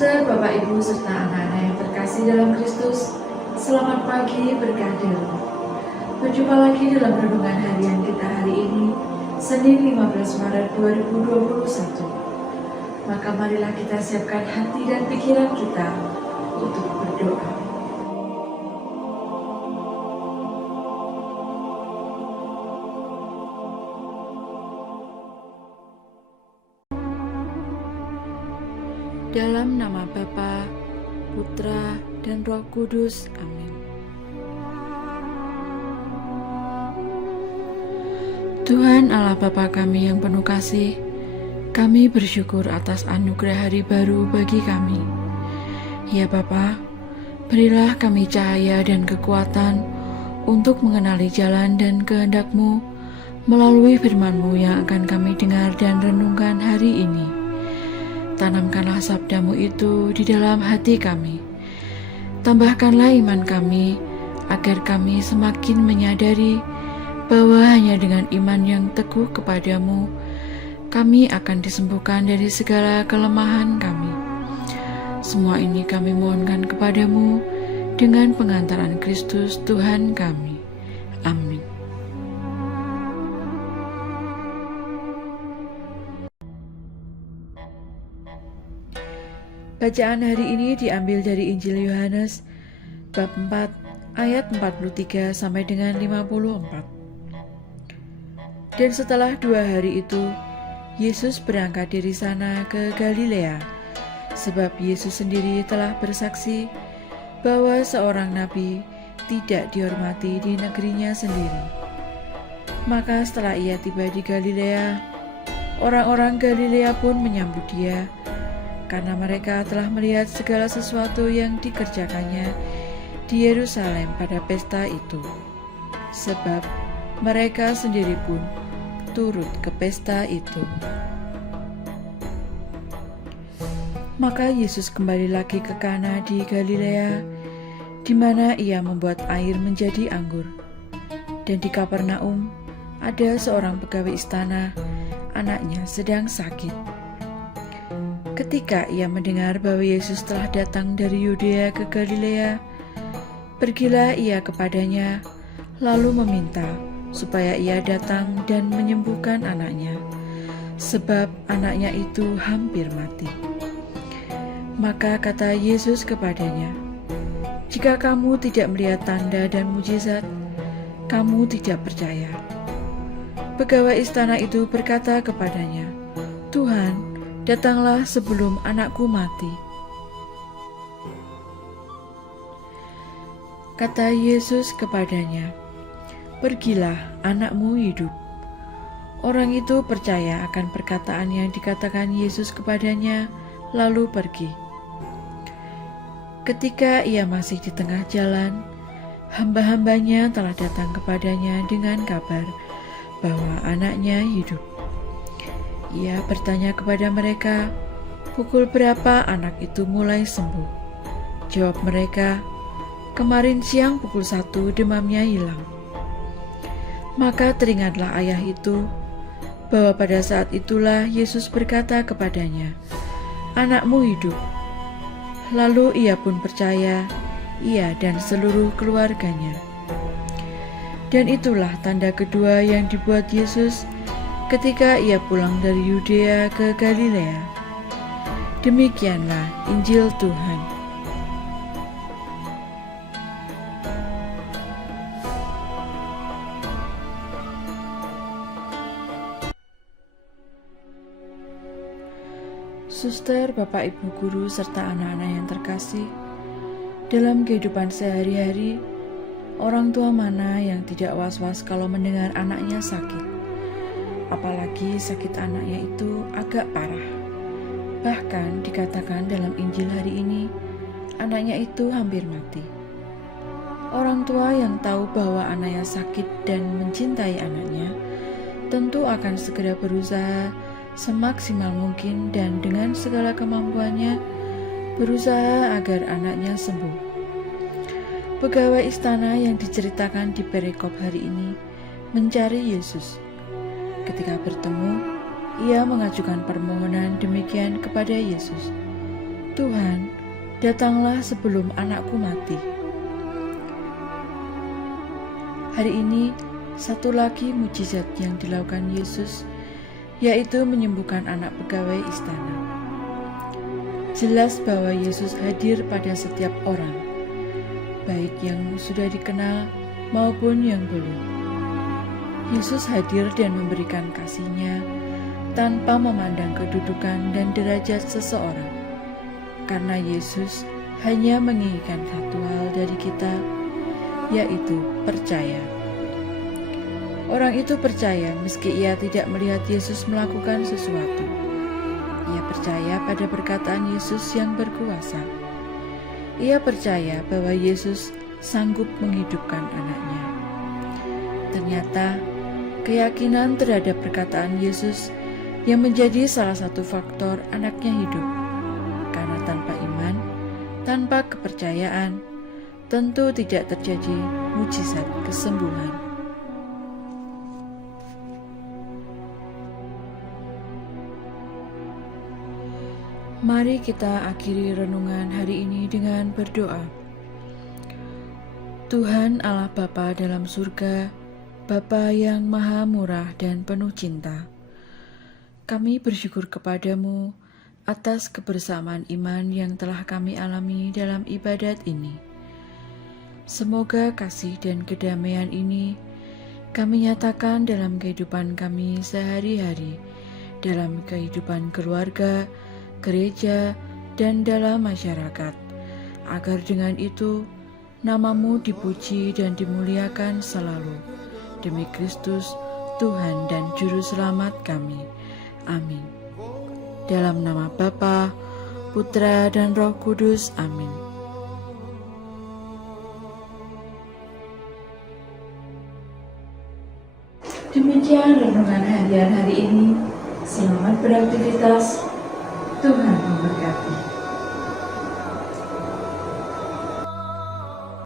Suster, Bapak, Ibu, serta anak-anak yang terkasih dalam Kristus, selamat pagi berkah Dalam. Berjumpa lagi dalam renungan harian kita hari ini, Senin 15 Maret 2021. Maka marilah kita siapkan hati dan pikiran kita untuk berdoa. Dalam nama Bapa, Putra, dan Roh Kudus. Amin. Tuhan Allah Bapa kami yang penuh kasih, kami bersyukur atas anugerah hari baru bagi kami. Ya Bapa, berilah kami cahaya dan kekuatan untuk mengenali jalan dan kehendak-Mu melalui firman-Mu yang akan kami dengar dan renungkan hari ini. Tanamkanlah sabda-Mu itu di dalam hati kami. Tambahkanlah iman kami, agar kami semakin menyadari bahwa hanya dengan iman yang teguh kepadamu, kami akan disembuhkan dari segala kelemahan kami. Semua ini kami mohonkan kepadamu dengan pengantaran Kristus Tuhan kami. Amin. Bacaan hari ini diambil dari Injil Yohanes bab 4 ayat 43 sampai dengan 54. Dan setelah 2 hari itu, Yesus berangkat dari sana ke Galilea, sebab Yesus sendiri telah bersaksi bahwa seorang nabi tidak dihormati di negerinya sendiri. Maka setelah ia tiba di Galilea, orang-orang Galilea pun menyambut dia, karena mereka telah melihat segala sesuatu yang dikerjakannya di Yerusalem pada pesta itu. Sebab mereka sendiri pun turut ke pesta itu. Maka Yesus kembali lagi ke Kana di Galilea, di mana ia membuat air menjadi anggur. Dan di Kapernaum ada seorang pegawai istana, anaknya sedang sakit. Ketika ia mendengar bahwa Yesus telah datang dari Yudea ke Galilea, pergilah ia kepadanya, lalu meminta supaya ia datang dan menyembuhkan anaknya, sebab anaknya itu hampir mati. Maka kata Yesus kepadanya, "Jika kamu tidak melihat tanda dan mujizat, kamu tidak percaya." Pegawai istana itu berkata kepadanya, "Tuhan, datanglah sebelum anakku mati." Kata Yesus kepadanya, "Pergilah, anakmu hidup." Orang itu percaya akan perkataan yang dikatakan Yesus kepadanya, lalu pergi. Ketika ia masih di tengah jalan, hamba-hambanya telah datang kepadanya dengan kabar bahwa anaknya hidup. Ia bertanya kepada mereka, "Pukul berapa anak itu mulai sembuh?" Jawab mereka, "Kemarin siang pukul 1 demamnya hilang." Maka teringatlah ayah itu, bahwa pada saat itulah Yesus berkata kepadanya, "Anakmu hidup." Lalu ia pun percaya, ia dan seluruh keluarganya. Dan itulah tanda kedua yang dibuat Yesus ketika ia pulang dari Yudea ke Galilea. Demikianlah Injil Tuhan. Suster, Bapak, Ibu guru, serta anak-anak yang terkasih, dalam kehidupan sehari-hari, orang tua mana yang tidak was-was kalau mendengar anaknya sakit? Apalagi sakit anaknya itu agak parah. Bahkan dikatakan dalam Injil hari ini, anaknya itu hampir mati. Orang tua yang tahu bahwa anaknya sakit dan mencintai anaknya, tentu akan segera berusaha semaksimal mungkin dan dengan segala kemampuannya berusaha agar anaknya sembuh. Pegawai istana yang diceritakan di perikop hari ini mencari Yesus. Ketika bertemu, ia mengajukan permohonan demikian kepada Yesus. Tuhan, datanglah sebelum anakku mati. Hari ini, satu lagi mujizat yang dilakukan Yesus, yaitu menyembuhkan anak pegawai istana. Jelas bahwa Yesus hadir pada setiap orang, baik yang sudah dikenal maupun yang belum. Yesus hadir dan memberikan kasih-Nya tanpa memandang kedudukan dan derajat seseorang, karena Yesus hanya menginginkan satu hal dari kita, yaitu percaya. Orang itu percaya meski ia tidak melihat Yesus melakukan sesuatu. Ia percaya pada perkataan Yesus yang berkuasa. Ia percaya bahwa Yesus sanggup menghidupkan anaknya. Ternyata, keyakinan terhadap perkataan Yesus yang menjadi salah satu faktor anaknya hidup. Karena tanpa iman, tanpa kepercayaan, tentu tidak terjadi mujizat kesembuhan. Mari kita akhiri renungan hari ini dengan berdoa. Tuhan Allah Bapa dalam surga, Bapa yang maha murah dan penuh cinta, kami bersyukur kepadamu atas kebersamaan iman yang telah kami alami dalam ibadat ini. Semoga kasih dan kedamaian ini kami nyatakan dalam kehidupan kami sehari-hari, dalam kehidupan keluarga, gereja, dan dalam masyarakat, agar dengan itu nama-Mu dipuji dan dimuliakan selalu. Demi Kristus, Tuhan dan Juru Selamat kami. Amin. Dalam nama Bapa, Putra, dan Roh Kudus. Amin. Demikian renungan harian hari ini. Selamat beraktivitas. Tuhan memberkati.